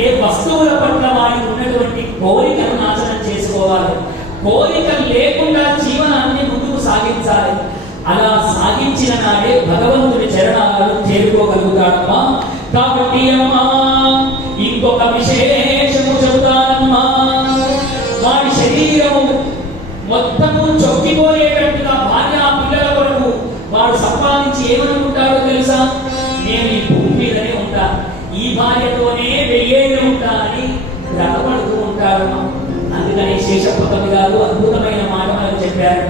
అంటే వస్తువుల పట్ల వారికి ఉన్నటువంటి కోరికను నాశనం చేసుకోవాలి. కోరిక లేకుండా జీవనాన్ని ముందుకు సాగించాలి. అలా సాగించిన నాడే భగవంతుని చరణాలను చేరుకోగలుగుతాడమ్మా. కాబట్టి అమ్మా ఇంకొక విశేషము చెబుతానమ్మా. వాడి శరీరము మొత్తము చొక్కిపోయేటట్టుగా భార్య పిల్లల వరకు వాడు సంపాదించి ఏమనుకుంటాడో తెలుసా? నేను ఈ భూమి మీదనే ఉంటా, ఈ భార్యతోనే వెయ్యేళ్ళు ఉంటా అని భ్రమపడుతూ ఉంటాడమ్మా. అందుకని శేషప్పకవి గారు అద్భుతమైన మాట మనకు చెప్పారు.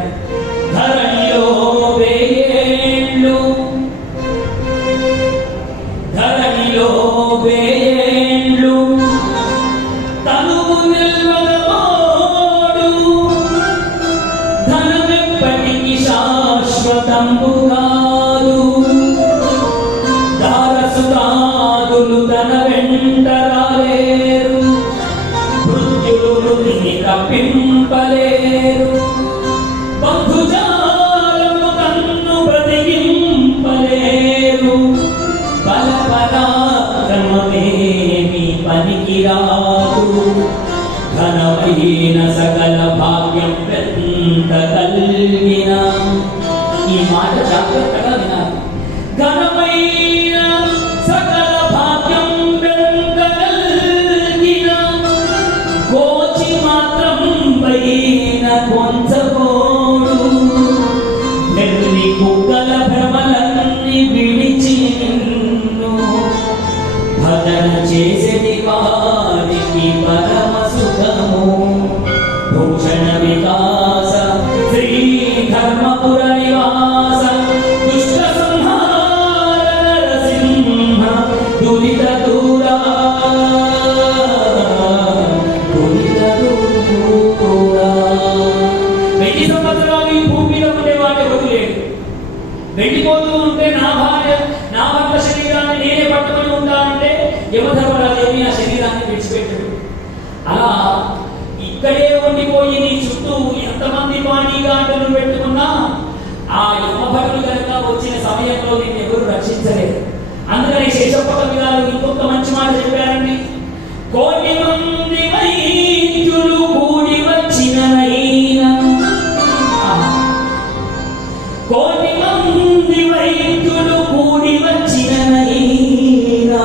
ధరణిలో వేయేళ్ళు, ధరణిలో వేయేళ్ళు తనువు నిల్వగోడు, ధనమెప్పటికి శాశ్వతంబు కాదు, దారసురాదులు తన వెంట రాలేరు, మృత్యులు మృతిని తప్పింపలేరు, బంధుజాలము తన్ను బ్రతికింపలేరు, బలపరాక్రమమేమి పనికిరాదు, ఘనమైన సకల భాగ్యం ఎంత కలిగిన. ఈ మాట జాగ్రత్తగా వినాలి. ఘనమైన సకల భాగ్యం ఎంత కలిగిన, కోచి మాత్రం పైన కొంచకోడు, నెల్లి కుక్కల భ్రమలన్నీ విడిచి నిన్ను భజన చేసేది వారికి పరమ సుఖము. భూషణ వికాస శ్రీ ధర్మపుర నివాస దుష్ట సంహార నరసింహ దురిత దూరా, దురిత దూరా. 1000 సంవత్సరాలు ఈ భూమి మీద ఉండేవాడే వదిలేడు. వెళ్ళిపోతూ ఉంటే నా భార్య నా భర్త శరీరాన్ని నేనే పట్టుకొని ఉంటానంటే యమధర్మరాజేమి ఆ శరీరాన్ని విడిచిపెట్టాడు. అలా ఇక్కడే ఉండిపోయి నీ చుట్టూ ఎంతమంది బాడీగార్డులు పెట్టుకున్నా ఆ యమభటులు కనుక వచ్చిన సమయంలో నేను ఎవరు రక్షించలేదు. అందుకని శేషప్పకవి గారు ఇంకొక మంచి మాట చెప్పారండి. కోటి మంది వైద్యులు కూడి వచ్చిననైనా, కోటి మంది వైద్యులు కూడి వచ్చిననైనా,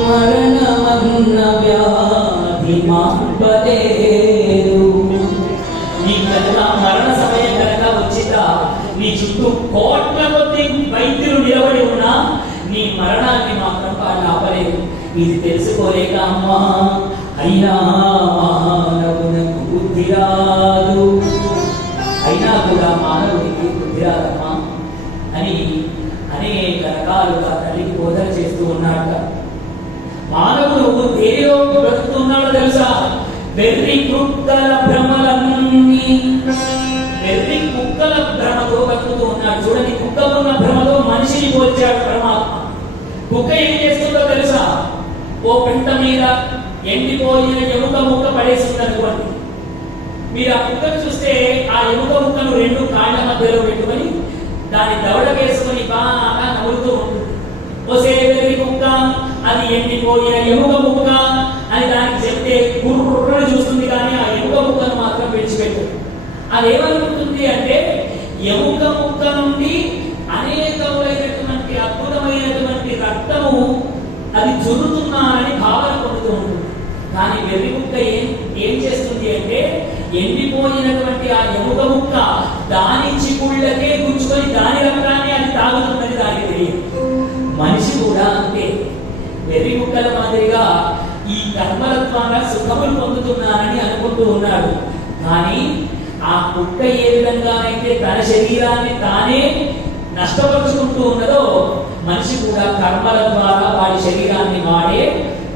మరణమన్న వ్యాధి మాపలేరు. నీ కనుక మరణ సమయం కనుక వచ్చిందా, నీ చుట్టూ కోట్ల కొద్ది వైద్యులు నిలబడి ఉన్నా నీ మరణాన్ని మాత్రం వాళ్ళు ఆపలేరు. ఇది తెలుసుకోలేక అమ్మా అయినా మానవునకు బుద్ధి రాదు, అయినా కూడా మానవుడికి బుద్ధి రాదమ్మా అని అనేక రకాలుగా తల్లికి బోధన చేస్తూ ఉన్నాడు. మానవుడు దేనిలో బ్రతుకుతున్నాడో తెలుసా? వెర్రి కుక్కల భ్రమలన్నీ, వెర్రి కుక్కల భ్రమతో బతుకుతూ ఉన్నాడు. చూడండి, కుక్క ఉన్న భ్రమతో మనిషిని పోల్చాడు పరమాత్మ. కుక్క ఏం చేస్తుందో తెలుసా? ఓ పెంట మీద ఎండిపోయిన ఎముక ముక్క పడేస్తుంది అనుకోండి. మీరు ఆ కుక్కను చూస్తే ఆ ఎముక ముక్కను 2 కాళ్ళ మధ్యలో పెట్టుకొని దాని దవడ వేసుకొని బాగా నవ్వుతూ ఉంటుంది. ఓసే వెర్రి కుక్క, అది ఎండిపోయిన ఎముక ముక్క అని దానికి చెప్తే గుర్రుని చూస్తుంది, కానీ ఆ ఎముక ముక్కను మాత్రం విడిచిపెట్టదు. అదేమనుకుంటుంది అంటే ఎముక ముక్క నుండి అనేకమైనటువంటి అద్భుతమైనటువంటి రక్తము అది జరుగుతున్నారని భావన పొందుతూ ఉంటుంది. కానీ వెర్రి ముక్క ఏం చేస్తుంది అంటే ఎండిపోయినటువంటి ఆ ఎముక ముక్క దాని చిగుళ్ళకే గుచ్చుకొని దాని రక్తాన్ని అది తాగుతుందని దానికి తెలియదు. మనిషి కూడా అంతే, వెర్రి ముక్కల మాదిరిగా ఈ కర్మల ద్వారా సుఖములు పొందుతున్నారని అనుకుంటూ ఉన్నాడు. కానీ ఆ కుక్క ఏ విధంగా అయితే తన శరీరాన్ని తానే నష్టపరుచుకుంటూ ఉన్నదో, మనిషి కూడా కర్మల ద్వారా వాడి శరీరాన్ని వాడే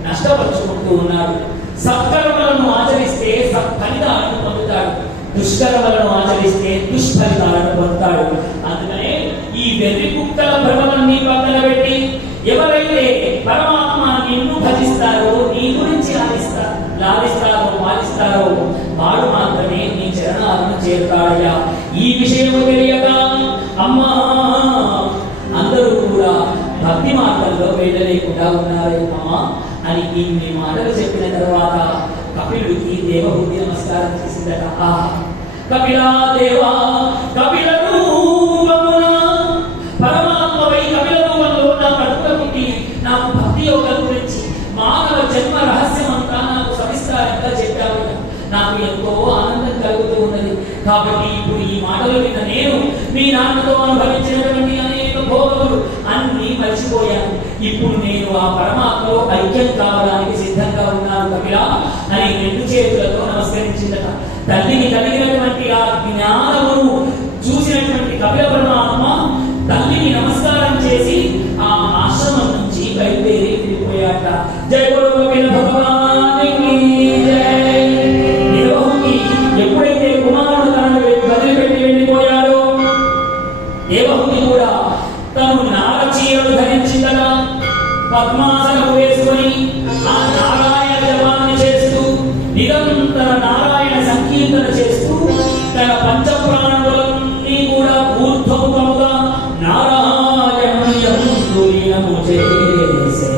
నష్టపరుచుకుంటూ ఉన్నాడు. సత్కర్మలను ఆచరిస్తే సత్ఫలితాలను పొందుతాడు, దుష్కర్మలను ఆచరిస్తే దుష్ఫలితాలను పొందుతాడు. అందుకనే ఈ వెర్రి కుక్కల భ్రమలన్నీ పక్కన పెట్టి ఎవరైతే పరమాత్మ నిన్ను భజిస్తారో, నీ గురించి లాభిస్తారో పాలిస్తారో వాడు మాత్రమే నీ చరణాలను చేరుతాడయ్యా. ఈ విషయం తెలియక అమ్మా అందరూ కూడా భక్తి మార్గంలో వెళ్ళలేకుండా ఉన్నారమ్మా అని ఇన్ని మాటలు చెప్పిన తర్వాత కపిలుడికి దేవహూతి నమస్కారం చేసిందట. కపిలా దేవా కపిల రూపమున పరమాత్మవై కపిల రూపంలో నా కడుపులో పుట్టి నాకు భక్తి యోగం గురించి మానవ జన్మ రహస్యమంతా నాకు సవిస్తారంగా చెప్పావు. నాకు ఎంతో ఆనందం కలుగుతూ ఉన్నది. కాబట్టి ఇప్పుడు ఈ మాటలు విన్న నేను మీ నాన్నతో అనుభవించినటువంటి అనేక భోగములు అన్ని మర్చిపోయాను. ఇప్పుడు నేను ఆ పరమాత్మలో ఐక్యం కావడానికి సిద్ధంగా ఉన్నాను కపిలా అని 2 చేతులతో నమస్కరించిందట. తల్లిని కలిగినటువంటి ఆ జ్ఞానమును చూసినటువంటి కపిల పరమాత్మ తల్లిని నమస్కారం చేసి ఆ ఆశ్రమం నుంచి బయలుదేరి వెళ్ళిపోయాట. జై గురు కపిల భగవానికి జై. ఎప్పుడైతే కుమారుడు తనను వదిలిపెట్టి వెళ్ళిపోయాడో దేవహూతి కూడా తను నారచీరను ధరించిందగా పద్మాసనం వేసుకొని ఆ నారాయణ జపాన్ని చేస్తూ నిరంతర నారాయణ సంకీర్తన చేస్తూ తన పంచప్రాణులన్నీ కూడా ఊర్ధ్వముఖముగా నారాయణము చేసే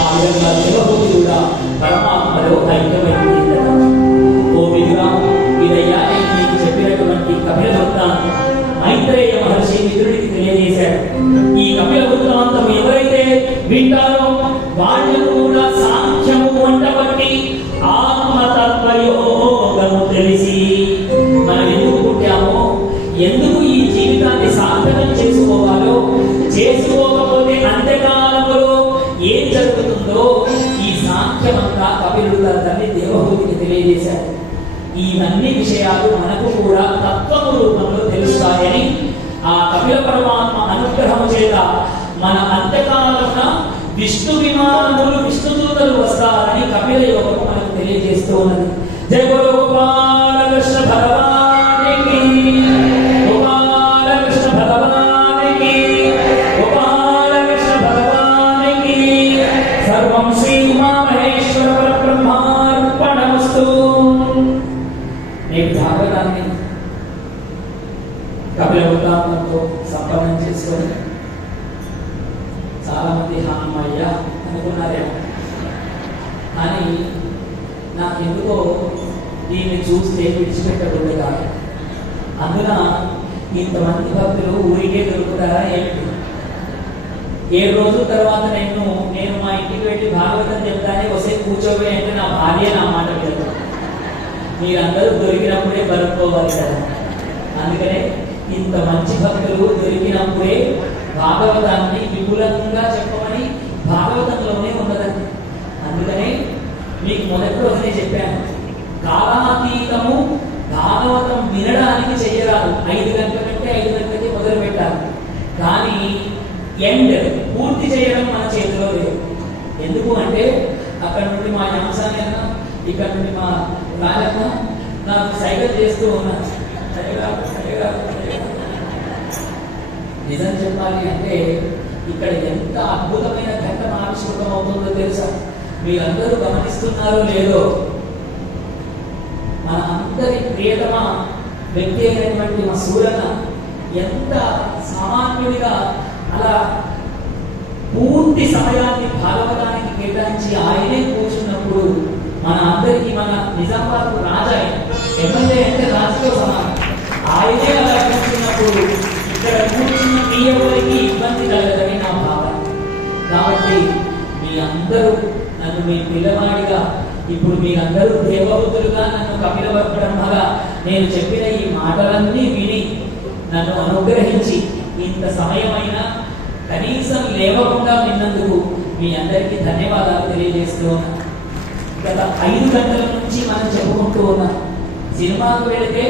ఆ విధంగా దేవహూతి కూడా పరమాత్మలో ఐక్యమైంది. ఓ విధురా, ఇదయ్యా నేను మీకు చెప్పినటువంటి కపిల వృత్తాంతం మైత్రేయ మహర్షి మిత్రుడికి తెలియజేశాడు. ఈ కపిల వృత్తాంతం ఎవరైతే వింటారో వాళ్ళు కూడా సాంఖ్యము వంటబట్టి ఆత్మతత్వయోగము తెలిసి మనం ఎందుకు పుట్టామో, ఎందుకు ఈ జీవితాన్ని సార్థకం చేసుకోవాలో, చేసుకోకపోతే అంత్యకాలంలో ఏం జరుగుతుందో ఈ సాంఖ్యమంతా కపిలుడు తన తల్లి దేవహూతికి తెలియజేశాడు. ఇవన్నీ విషయాలు మనకు కూడా తత్వము రూపంలో తెలుస్తాయని ఆ కపిల పరమాత్మ అనుగ్రహం చేత మన అంత్యకాలమున విష్ణు విమానములు విష్ణుదూతలు వస్తారని కపిల యోగము మనకు తెలియజేస్తూ ఉన్నది. జయ గురు గోపాలకృష్ణ భగవానికి, గోపాలకృష్ణ భగవానికి, గోపాలకృష్ణ భగవానికి. సర్వం శ్రీ ఉమామహేశ్వర పరబ్రహ్మార్పణమస్తు. నేను భాగవతాన్ని కపిల వృత్తాంతంతో సంపన్నం చేసుకొని చాలా మంది హామయ్య అనుకున్నారేమో, కానీ నాకెందుకో దీన్ని చూస్తే విడిచిపెట్టకుండా కాదు. అందున ఇంతమంది భక్తులు ఊరికే దొరుకుతారా ఏమిటి? 7 రోజుల తర్వాత నేను మా ఇంటికి వెళ్ళి భాగవతం చెప్తానే వస్తే కూర్చోబోయే అంటే నా భార్య నా మాట వెళ్తాను. మీరందరూ దొరికినప్పుడే బరుకోవాలి కదా. అందుకనే ఇంత మంచి భక్తులు దొరికినప్పుడే భాగవతాన్ని విపులంగా చెప్పమని భాగవతంలోనే ఉన్నదండి. అందుకనే మీకు మొదటి రోజునే చెప్పాను, కాలాతీతము భాగవతం వినడానికి చెయ్యరాదు. 5 గంటల కంటే 5 గంటలకి మొదలు పెట్టాలి. కానీ ఎండ్ పూర్తి చేయడం మన చేతిలో లేదు. ఎందుకు అంటే అక్కడ నుండి మా యాంసాన్ని అన్న, ఇక్కడ నుండి మా రాజన్న నాకు సైకిల్ చేస్తూ ఉన్నారు. నిజం చెప్పాలి అంటే ఇక్కడ ఎంత అద్భుతమైన ఘట్టం ఆవిష్కృతం అవుతుందో తెలుసా? మీరందరూ గమనిస్తున్నారో లేదో, మన అందరి ప్రియతమ వ్యక్తి అయినటువంటి మా సూరన్న ఎంత సామాన్యుడిగా అలా పూర్తి సమయాన్ని భాగవతానికి కేటాయించి ఆయనే కూర్చున్నప్పుడు మన అందరికీ, మన నిజామాబాద్ రాజా ఎమ్మెల్యే అంటే రాజుతో సమానం, ఆయనే అలా కూర్చున్నప్పుడు ఇక్కడ కూర్చున్న మీ ఎవరికి ఇబ్బంది కలగదని నా భావన. కాబట్టి మీ అందరూ నన్ను మీ పిల్లవాడిగా, ఇప్పుడు మీరందరూ దేవహూతులుగా, నన్ను కపిల బ్రహ్మగా నేను చెప్పిన ఈ మాటలన్నీ విని నన్ను అనుగ్రహించి ఇంత సమయమైనా కనీసం లేవకుండా విన్నందుకు మీ అందరికీ ధన్యవాదాలు తెలియజేస్తూ ఉన్నాను. గత 5 గంటల నుంచి మనం చెప్పుకుంటూ ఉన్నాం. సినిమాకు వెళితే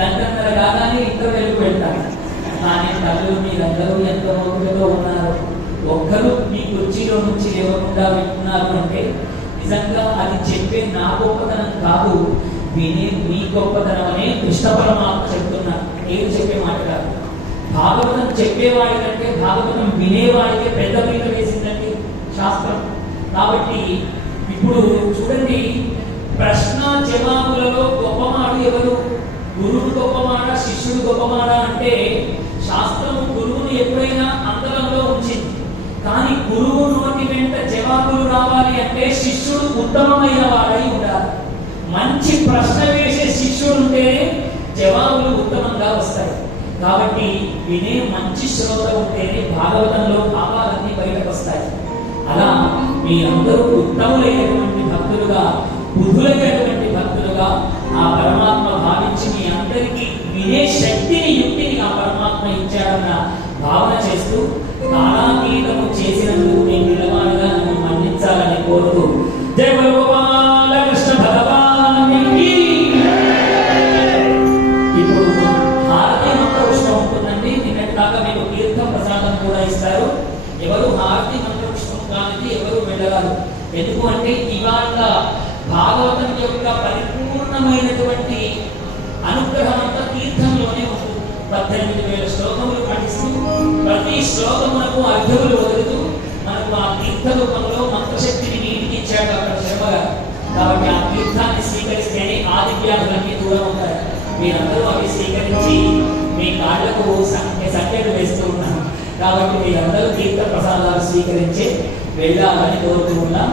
గంటన్నర కాగానే ఇంటర్వెల్కి వెళ్తాను. కానీ తల్లు మీరందరూ ఎంత ఓపికతో ఉన్నారు. ఒక్కరు మీ కుర్చీలో నుంచి లేవకుండా వింటున్నారు అంటే నిజంగా అది చెప్పే నా గొప్పతనం కాదు, వినే మీ గొప్పతనం అనే కృష్ణ పరమాత్మ చెప్తున్నారు. నేను చెప్పే మాట కాదు. భాగవతం చెప్పేవాడి కంటే భాగవతం వినేవాడికే పెద్ద పీట వేసిందండి శాస్త్రం. కాబట్టి ఇప్పుడు చూడండి, ప్రశ్న జవాబులలో గొప్పమాడు ఎవరు? గురువు గొప్పమాడ, శిష్యుడు గొప్పమాడ అంటే శాస్త్రము గురువును ఎప్పుడైనా అంతరంలో ఉంచింది. కానీ గురువు నోటి వెంట జవాబులు అంటే శిష్యుడు ఉత్తమమైన వాడై ఉండాలి. మంచి ప్రశ్న వేసే శిష్యుడు ఉంటేనే జవాబులు ఉత్తమంగా వస్తాయి. కాబట్టి వినే మంచి శ్రోత ఉంటేనే భాగవతంలో భావాలన్నీ బయటకు వస్తాయి. అలా మీరందరూ ఉత్తములైనటువంటి భక్తులుగా, బుద్ధులైనటువంటి భక్తులుగా ఆ పరమాత్మ భావించి మీ అందరికీ వినే శక్తిని, యుక్తిని ఆ పరమాత్మ ఇచ్చాడన్న భావన చేస్తూ కాలాతీతము చేసినందుకు నేను నిలవాలుగా నన్ను మన్నించాలని కోరుతూ జయ గోపాల కృష్ణ భగవానికి. ఇప్పుడు హారతి మంత్రపుష్పం ఉంటుందండి. నిన్నటి దాకా మీకు తీర్థం ప్రసాదం కూడా ఇస్తారు. ఎవరు హారతి మంత్రపుష్పం కానిది ఎవరు వెళ్ళరాదు. ఎందుకు అంటే ఇవాళ భాగవతం యొక్క పరిపూర్ణమైనటువంటి అనుగ్రహం అంతా తీర్థంలోనే ఉంటుంది. 18,000 శ్లోకములు పఠిస్తూ ప్రతి శ్లోకమునకు అర్ఘ్యములు వదులుతూ మనకు ఆ తీర్థ రూపంలో మంత్రశక్తిని నీటికి ఇచ్చాడు అక్కడ శర్మగా. కాబట్టి ఆ తీర్థాన్ని స్వీకరిస్తేనే ఆదివ్యాధులన్నీ దూరం అవుతాయి. మీరందరూ అవి స్వీకరించి మీ కాళ్లకు సంఖ్యలు వేస్తూ ఉన్నాను. కాబట్టి మీరందరూ తీర్థ ప్రసాదాలు స్వీకరించి వెళ్ళాలని కోరుతూ ఉన్నాం.